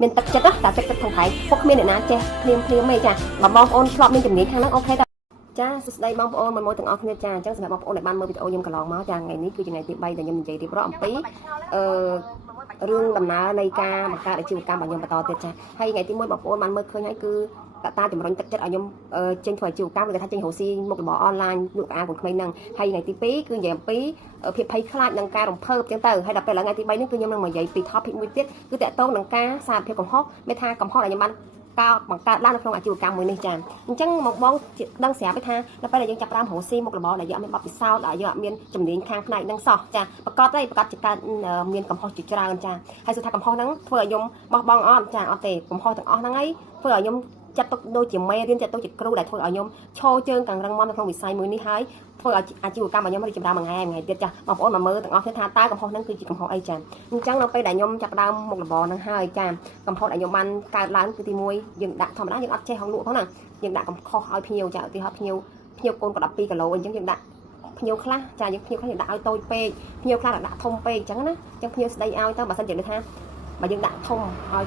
មានទឹកចិត្តតែទឹកខាងក្រៅពុកគ្មានអ្នកណាចេះភ្លាមទេចាបងប្អូនឆ្លប់មានជំនាញខាងហ្នឹងអូខេចាសួស្តីបងប្អូនមួយទាំងអស់គ្នាចាអញ្ចឹងសម្រាប់បងប្អូនដែលបានមើលវីដេអូខ្ញុំកន្លងមកចាថ្ងៃនេះគឺជាថ្ងៃទី3ដែលខ្ញុំនិយាយរៀបរាប់អំពីរឿងដំណើរនៃការបង្កើតអាជីវកម្មរបស់ខ្ញុំបន្តទៀតចាហើយថ្ងៃទី1បងប្អូនបានមើលឃើញហើយគឺកត្តាជំរុញទឹកចិត្តឲ្យខ្ញុំចេញធ្វើអាជីវកម្មឬថាចេញរកស៊ីមុខរបរអនឡាញលក់អាវក្មេងហ្នឹងហើយថ្ងៃទី2គឺនិយាយអំពីភាពភ័យខ្លាចនឹងការរំភើបចឹងទៅហើយដល់ពេលថ្ងៃទី3នេះគឺខ្ញុំនឹងនិយាយពី topic មួយទៀតគឺតកតងនឹងការសារភាពកំហុសមានថាកំហុសដែលខ្ញុំបានការបង្កើតឡើងនៅក្នុងអាជីវកម្មមួយនេះចាអញ្ចឹងមកបងដឹងស្រាប់ទេថាដល់ពេលដែលយើងចាប់ផ្ដើមរកស៊ីមុខរបរដែលយើងអត់មានបទពិសោធន៍ដែលយើងអត់មានជំនាញខាងផ្នែកហ្នឹងសោះចាប្រកបទេប្រកបជាកើតមានកំហុសជាច្រើនចាហើយសុទ្ធថាកំហុសហ្នឹងធ្វើឲ្យខ្ញុំបោះបង់អត់ចាអត់ទេកំហុសទាំងអស់ហ្នឹងឯងធ្វើឲ្យខ្ញុំចាត់ទុកដូចជាមេរៀនចាត់ទុកជាគ្រូដែលធ្វើឲ្យខ្ញុំឈរជើងកង្រឹងមាំនៅក្នុងវិស័យមួយនេះហើយធ្វើឲ្យអាជីវកម្មរបស់ខ្ញុំរីកចម្រើនមួយថ្ងៃទៀតចាបងប្អូនមកមើលទាំងអស់គ្នាថាតើកំហុសហ្នឹងគឺជាកំហុសអីចាអញ្ចឹងនៅពេលដែលខ្ញុំចាប់ដើមមុខរបរហ្នឹងហើយចាកំហុសដែលខ្ញុំបានកើតឡើងគឺទី1យើងដាក់ធម្មតាយើងអត់ចេះហងលក់ផងណាយើងដាក់កំហុសឲ្យភ្ញៀវចាឧទាហរណ៍ភ្ញៀវកូនក៏12គីឡូអញ្ចឹងយើងដាក់ភ្ញៀវខ្លះចាយើងភ្ញៀវខ្លះយើងដាក់ឲ្យតូចពេកភ្ញៀវខ្លះដាក់ធំពេកអញ្ចឹងណាអញ្ចឹងភ្ញៀវស្ដីឲ្យទៅបើសិនជាថាបើយើងដាក់ធំឲ្យក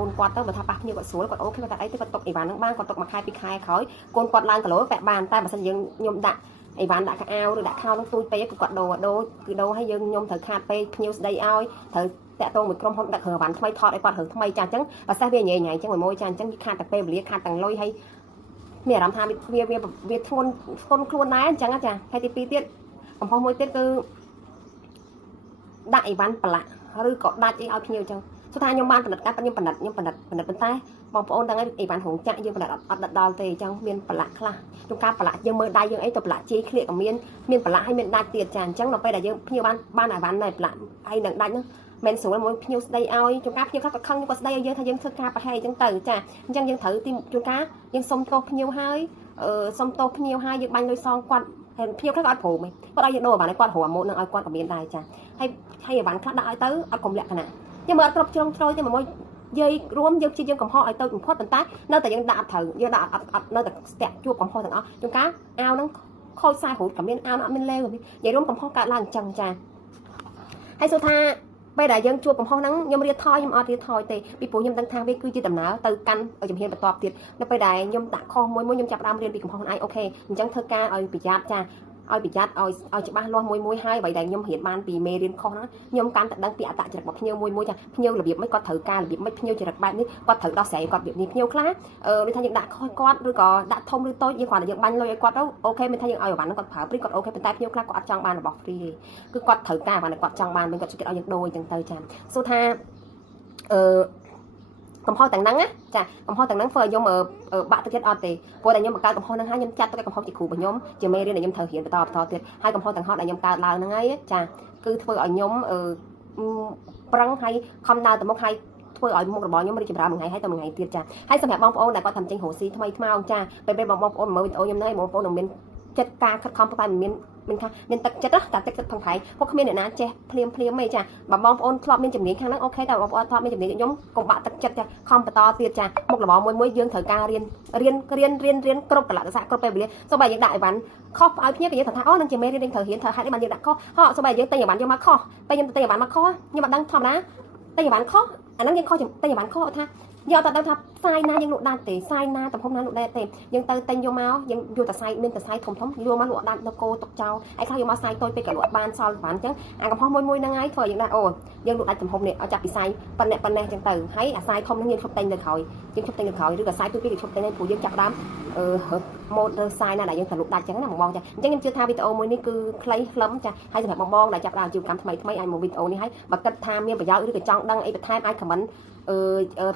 ូនគាត់ទៅបើថាប៉ះភ្ញៀវគាត់ស្រួលគាត់អូខេគាត់អីទៅគាត់ຕົកអីវ៉ាន់ហ្នឹងបានគាត់ຕົកមួយខែពីរខែក្រោយកូនគាត់ឡើងគីឡូពាក់បានតែបើសិនយើងខ្ញុំដាក់អីវ៉ាន់ដាក់កៅអៅឬដាក់ខោនោះទូចពេកគឺគាត់ដូរហើយយើងខ្ញុំត្រូវខាតពេកភ្ញៀវស្ដីឲ្យត្រូវតាក់ទងមួយក្រុមហ៊ុនដាក់គ្រឿងវ៉ាន់ថ្មីថតឲ្យគាត់រឿងថ្មីចាអញ្ចឹងបើសិនវាញ៉ៃអញ្ចឹងមួយចាអញ្ចឹងវាខាតតែពេលវេលាខាតទាំងលុយហើយមានអារម្មណ៍ថាវាធ្ងន់ខ្លួនដែរអញ្ចឹងចាហើយទី2ទៀតកំហុសមួយទៀតគឺដាក់អីវ៉ាន់ប្រឡាក់ឬក៏ដាច់អីឲ្យភ្ញៀវអញ្ចឹងសុទ្ធថាខ្ញុំបានផលិតការខ្ញុំផលិតប៉ុន្តែបងប្អូនទាំងអីវ៉ាន់រោងចក្រយើងផលិតអត់ដល់ទេអញ្ចឹងមានប្រឡាក់ខ្លះក្នុងការប្រឡាក់យើងមើលដៃយើងអីទៅប្រឡាក់ជាយឃ្លៀកក៏មានប្រឡាក់ហើយមានដាច់ទៀតចាអញ្ចឹងដល់ពេលដែលយើងភ្ញៀវបានអីវ៉ាន់ដែរប្រឡាក់ហើយនឹងដាច់ហ្នឹងមិនស្រួលមួយភ្ញៀវស្ដីឲ្យជួនកាលភ្ញៀវខ្លះក៏ខឹងគាត់ស្ដីឲ្យយើងថាយើងធ្វើការប្រហែលអញ្ចឹងទៅចាអញ្ចឹងយើងត្រូវទីជួនកាលយើងសុំទោសភ្ញៀវហើយយើងបាញ់លុយសងគាត់ហើយភ្ញៀវខ្លះក៏អត់ព្រមទេគាត់ឲ្យយើងដូរអាវ៉ាន់ឲ្យគាត់រមម៉ូតនឹងឲ្យគាត់ក៏មានដែរចាហើយអាវ៉ាន់ខ្លះដាក់ឲ្យទៅអត់កុំលក្ខណៈយើងមើលអត់គ្រប់ជ្រុងជ្រោយទេមួយយាយរួមយើងព្យាយាមកំហុសឲ្យទៅបំផុតប៉ុន្តែនៅតែយើងដាក់អត់ត្រូវយើងដាក់អត់នៅតែស្ទាក់ជួបកំហុសទាំងអស់ជួនកាលអាវហ្នឹងខូចខ្សែរូតក៏មានអាវអត់មានលេវនិយាយរួមកំហុសកើតឡើងអញ្ចឹងចាហើយសួរថាពេលដែលយើងជួបកំហុសហ្នឹងខ្ញុំរៀបថយខ្ញុំអត់រៀបថយទេពីព្រោះខ្ញុំដឹងថាវាគឺជាដំណើរទៅកាន់ជំហានបន្តទៀតនៅពេលដែលខ្ញុំដាក់ខុសមួយខ្ញុំចាប់ផ្ដើមរៀនពីកំហុសខ្លួនឯងអូខេអញ្ចឹងធ្វើការឲ្យប្រយ័ត្នចាឲ្យប្រយ័ត្នឲ្យច្បាស់លាស់មួយហើយអ្វីដែលខ្ញុំរៀនបានពីមេរៀនខុសហ្នឹងខ្ញុំកាន់តែដឹងពីអត្តចរិតរបស់ភ្ញៀវមួយចាភ្ញៀវរបៀបមិនគាត់ត្រូវការរបៀបមិនភ្ញៀវចរិតបែបនេះគាត់ត្រូវដោះស្រាយគាត់របៀបនេះភ្ញៀវខ្លះដូចថាយើងដាក់ខុសគាត់ឬក៏ដាក់ធំឬតូចយើងគ្រាន់តែយើងបាញ់លុយឲ្យគាត់ទៅអូខេមានថាយើងឲ្យអីវ៉ាន់ហ្នឹងគាត់ប្រើព្រីគាត់អូខេប៉ុន្តែភ្ញៀវខ្លះគាត់អត់ចង់បានរបស់ហ្វ្រីទេគឺគាត់ត្រូវការអីវ៉ាន់គាត់ចង់បានមិនគាត់ជិះឲ្យយើងដូរអញ្ចឹងទៅចាសួរថាកំហុសទាំងហ្នឹងណាចាកំហុសទាំងហ្នឹងធ្វើឲ្យខ្ញុំបាក់ទឹកចិត្តអត់ទេព្រោះតែខ្ញុំបង្កើតកំហុសហ្នឹងហើយខ្ញុំចាត់ទុកកំហុសជាគ្រូរបស់ខ្ញុំជាមេរៀនដែលខ្ញុំត្រូវរៀនបន្តទៀតហើយកំហុសទាំងហោះដែលខ្ញុំកើតឡើងហ្នឹងហើយចាគឺធ្វើឲ្យខ្ញុំប្រឹងហើយខំដើរទៅមុខហើយធ្វើឲ្យមុខរបរខ្ញុំរីកចម្រើនមួយថ្ងៃហើយទៅមួយថ្ងៃទៀតចាហើយសម្រាប់បងប្អូនដែលគាត់ធ្វើចេញរកស៊ីថ្មីថ្មោងចាពេលបងប្អូនមើលវីដេអូខ្ញុំហ្នឹងបងប្អូននឹងមានចិត្តការខិតខំតែមានទឹកចិត្តតែទឹកចិត្តផងប្រៃពួកគ្មានអ្នកណាចេះភ្លាមទេចាបើបងប្អូនធ្លាប់មានជំនាញខាងហ្នឹងអូខេតែបងប្អូនធ្លាប់មានជំនាញខ្ញុំកុំបាក់ទឹកចិត្តចាខំបន្តទៀតចាមុខរបរមួយយើងត្រូវការរៀនគ្រប់កលៈទេសៈគ្រប់ពេលវេលាសូម្បីយើងដាក់អីវ៉ាន់ខុសឲ្យភ្ញៀវក៏យើងថាអូនឹងជាមេរៀនយើងត្រូវរៀនត្រូវហាត់នេះបានយើងដាក់ខុសហោះសូម្បីយើងទិញអីវ៉ាន់យកមកខុសពេលខ្ញុំទិញអីវ៉ាន់មកខុសខ្ញុំអត់ដឹងធម្មតាទិញអីវ៉ាន់ខុសអាហ្នឹងយើងខុសទិញអីវ៉ាន់ខុសថាយើងអត់ដឹងថាផ្សាយណាយើងលក់ដាច់ទេផ្សាយណាទំហំណាលក់ដាច់ទេយើងទៅទិញយកមកយើងយកតែផ្សាយមានតែផ្សាយធំយកមកលក់ដាច់នៅគោទុកចោលហើយខ្លះយកមកផ្សាយតូចពេកក៏លក់បានសល់បានអញ្ចឹងអាកំហុសមួយហ្នឹងហើយធ្វើឲ្យយើងដាក់អូយើងលក់ដាច់ទំហំនេះឲ្យចាប់ពីផ្សាយប៉ុណ្ណេះអញ្ចឹងទៅហើយអាផ្សាយធំហ្នឹងយើងឈប់ទិញទៅក្រោយឬក៏ផ្សាយទូពេកយើងឈប់ទិញទៅព្រោះយើងចាប់ដើមម៉ូតឬផ្សាយណាដែលយើងត្រូវលក់ដាច់អញ្ចឹងណាបងចាអញ្ចឹងខ្ញុំជឿថាវីដេអូមួយនេះគឺខ្លីខ្លឹមចាហើយសម្រាប់បងដែលចាប់ដើមអាជីវកម្មថ្មីអាចមកវីដេអូនេះហើយបើគិតថាមានប្រយោជន៍ឬក៏ចង់ដឹងអីបន្ថែមអាចខមមិន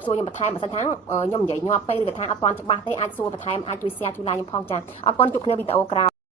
សួរខ្ញុំបន្ថែមបើសិនថាខ្ញុំនិយាយញាប់ពេកឬក៏ថាអត់ទាន់ច្បាស់ទេអាចសួរបន្ថែមអាចជួយ share ជួយ like ខ្ញុំផងចាអរគុណជួបគ្នាវីដេអូក្រោយ